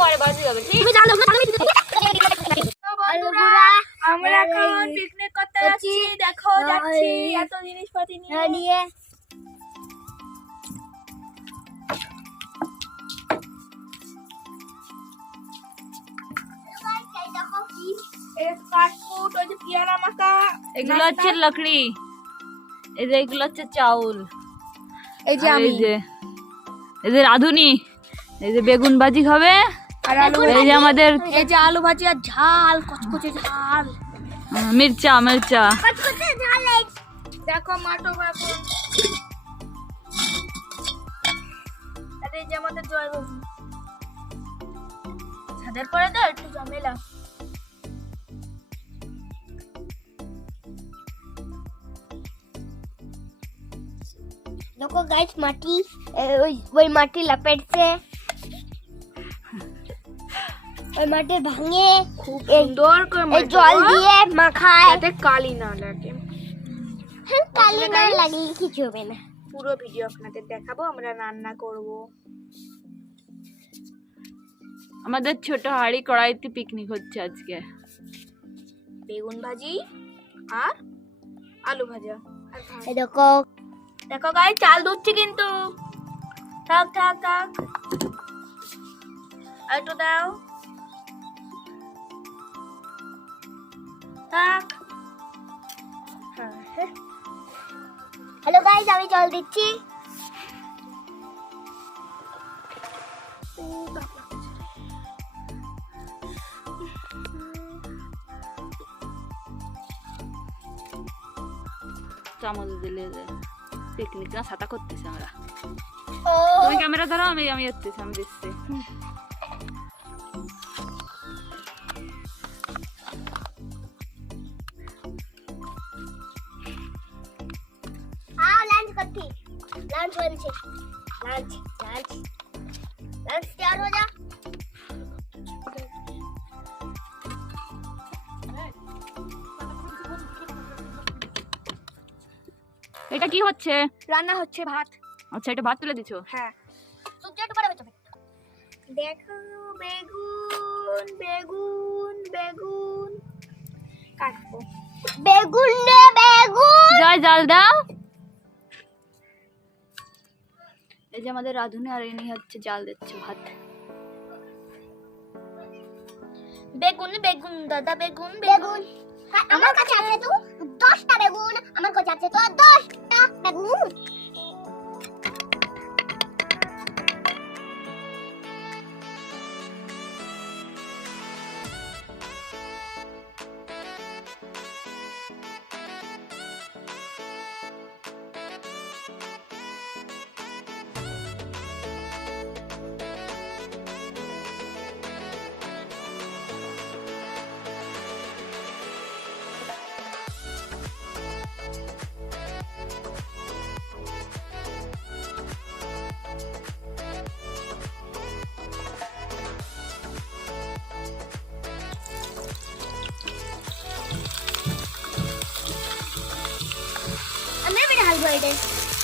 পরে বাজি হবে ঠিক। তুমি জানো না বন্ধুরা আমরা এখন পিকনিক করতে যাচ্ছি। দেখো যাচ্ছি এত জিনিসপাতি নিয়ে। কাঠকুট, ওই যে পিয়ারা মাখা, এগুলো হচ্ছে লকড়ি, এই যে এগুলো হচ্ছে চাউল, এই যে আর আমি, এই যে রাঁধুনি, এই যে বেগুন ভাজি হবে, আর আলু, এই যে আমাদের এই যে আলু ভাজি আর ঝাল, কচকচে ঝাল, মির্চা কচকচে ঝাল। দেখো মাটো এখন, আর এই যে আমাদের জয় বাবু। ছাদের পরে তো একটু ঝামেলা। देखो गाइस माटी वही माटी लपेट से ওই মাটি ভাঙে খুব সুন্দর করে এই জল দিয়ে মাখায় যাতে কালি না লাগে। হ্যাঁ কালি না লাগলে কিছু হবে না। পুরো ভিডিও আপনাদের দেখাবো আমরা রান্না করব। আমাদের ছোট হাঁড়ি কড়াইতে পিকনিক হচ্ছে আজকে। বেগুন ভাজি আর আলু ভাজা। এই দেখো দেখো গাইস চাল ধুচ্ছি কিন্তু। থাক থাক থাক, আর একটু দাও। থাক। হ্যাঁ হ্যালো গাইস আমি জল দিচ্ছি। চামচ দিলে পিকনিক না ছাতা করতেছি আমরা। ও তুমি ক্যামেরা ধরো, আমি যাচ্ছি, আমি দিচ্ছি। लंच करती लंच बनছে लंच लंच लंच तैयार हो जा। এটা কি হচ্ছে? রান্না হচ্ছে ভাত। আচ্ছা, এটা ভাত তুলে দিছো? হ্যাঁ সূর্যটা পড়ে বেঁচে দেখো বেগুন বেগুন বেগুন কাটবো। বেগুন রে বেগুন জয় জাল দাও। এই যে আমাদের রাঁধুনি আর ইনি হচ্ছে জাল দিচ্ছে ভাত। বেগুন বেগুন দাদা বেগুন বেগুন আমার কাছে আছে তো 10টা বেগুন আমার কাছে আছে তো 10টা বেগুন।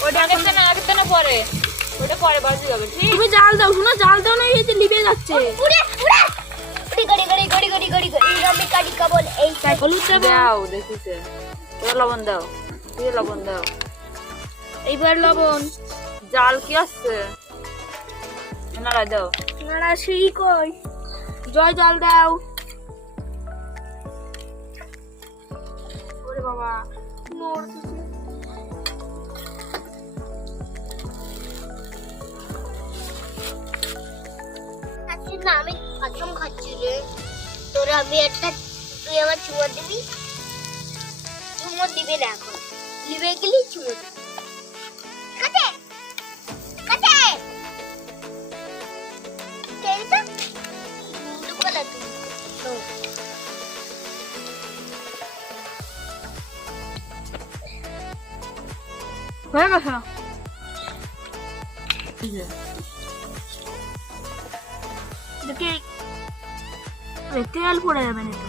ওটা আগেতে না পরে, ওটা পরে বাজি হবে ঠিক। তুমি জাল দাও, শোনো জাল দাও না, এই যে লিবে যাচ্ছে। পুরে পুরে গড়ি গড়ি গড়ি গড়ি গড়ি গড়ি রমি কাটি কেবল এই হলুদ দেবো, দাও, দেখিছে লবণ দাও, দিয়ে লবণ দাও। এইবার লবণ। জাল কি আসছে নাড়া দাও। নাড়া সেই কই, জয় জাল দাও। ওরে বাবা মরতেছে। আচ্ছা না আমি প্রথম খাচ্ছি রে তোরা আমি একটা তুই আমার চুমো দিবি চুমো দিবি না এখন লিবে গেলি চুমো দিবি কাটে কাটে তেল তো দুকলা তুই তো হয়ে গেছে। দেখি তেল পড়ে যাবে না তো।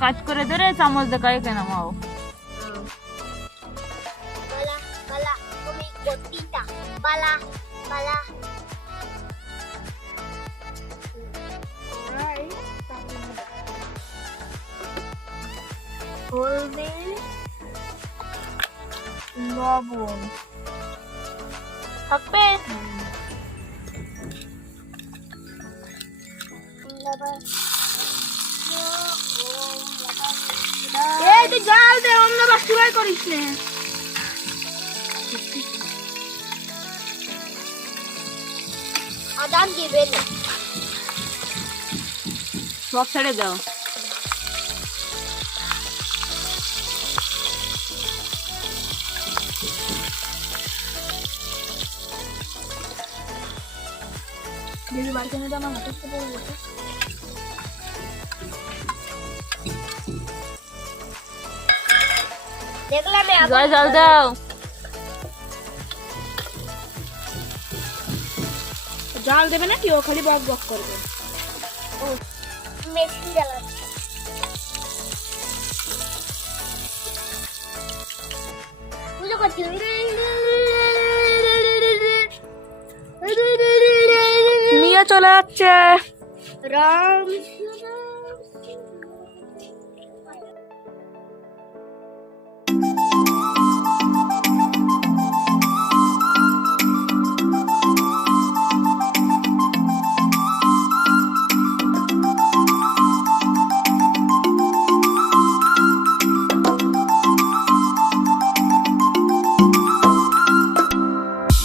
কাজ করে ধরে চামচ দেখায় কেন মাও। বালা বালা তুমি গতিটা বালা বালা হলদি, লবণ থাকবে। এই তুই জাল দে, অন্য বাস্তি বাই করিস না। আদান দিবে না। সব ছেড়ে দাও। দিদি বাড়িতে নিয়ে আমার হাতে পড়ে গেছে। দেখলাম জল জল দাও। জাল দেবে নাকি, ও খালি বক বক করবে। মেশিন জ্বালাচ্ছে। পুজো করছি। নিয়ে চলে যাচ্ছে। রাম